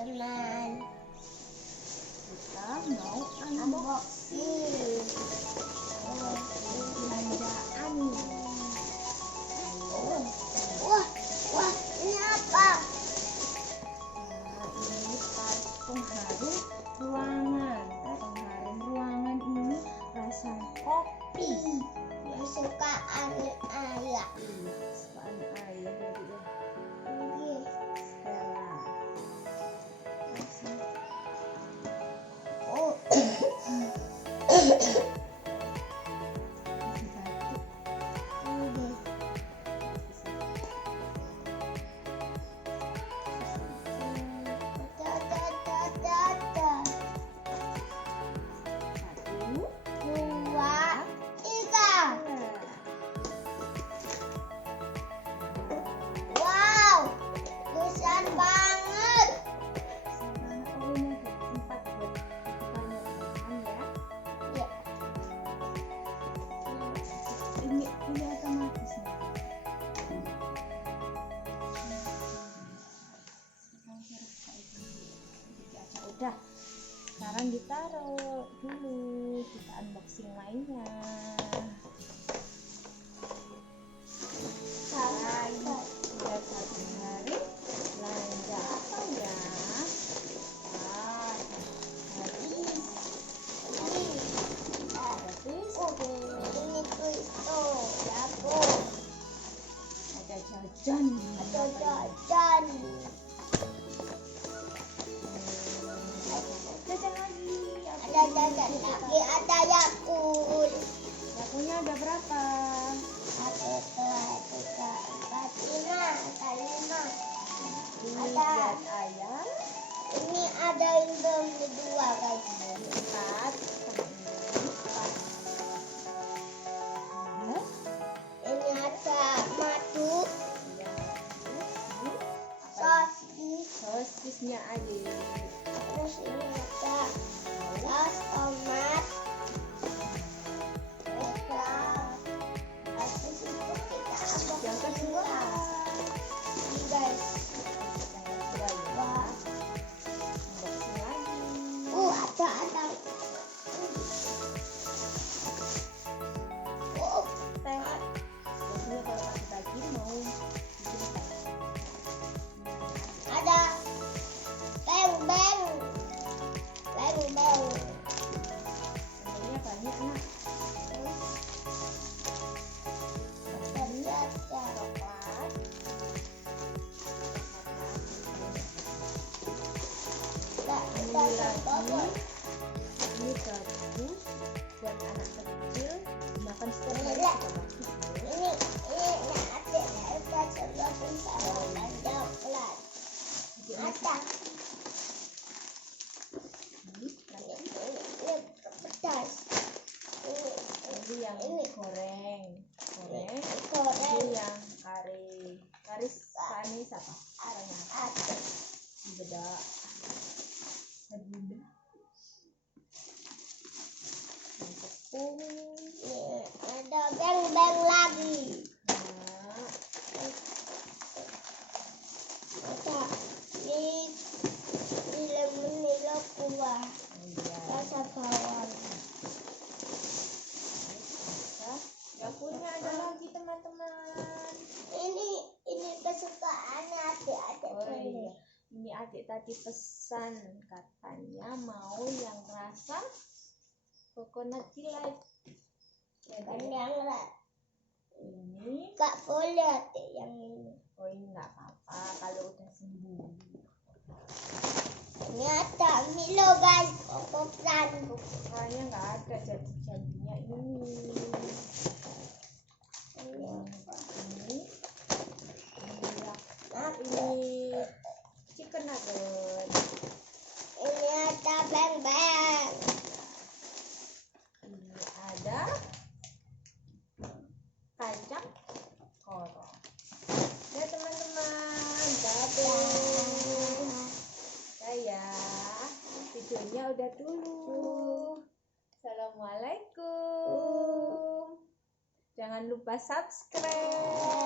teman-teman, kita mau unboxing belanjaan. wah ini apa? Ini pengharum ruangan. Pengharum ruangan ini rasa kopi. Kesukaan ayah. Kesukaan ayah jadi ya. Ini Stella. oh ini otomatis nih. Udah, sekarang ditaruh dulu, kita unboxing lainnya. Udah satu hari belanja apa ya? Ada jajan. Jajan lagi. Ada jajan lagi, ada Yakult. Yakultnya ada berapa? 1, 2, 3, 4, 5, ada 5. Ini Ada. buat ayam. Ini ada Indomie 2 guys. 4 Ini ada madu, sosisnya aja. terus ini ada saus tomat. Habis itu kita Yang kedua, ini guys. Wah, unboxing lagi. ada. Oh, Teh. Biasanya kalau pagi-pagi mau bikin teh. ada beng. Sebenarnya banyak nak. Coklat. Ini lagi. Ini bagus buat anak kecil makan setiap hari juga bagus. Ini adiknya udah sebelum sarapan coklat. Ada. Ini pedas. Ini yang goreng. Goreng. Ini yang kari sani apa? Ada. Beda. Beda. Ada beng lagi. Ada ini lemon nilo kuah rasa bawang. Yakultnya ada lagi teman-teman. Ini kesukaannya adik-adik Oh ini. iya, ini adik tadi pesan katanya mau yang rasa coconut delight. Kan yang Ini, nggak boleh adik yang ini. oh ini nggak apa-apa kalau udah sembuh. Ini ada Milo guys, kokosan. Kayaknya nggak ada jadi-jadinya ini. Ini chicken nugget. Ini ada beng. Ini ada kacang korong. Ya teman-teman, dadah. Saya videonya udah dulu. Assalamualaikum. Jangan lupa subscribe.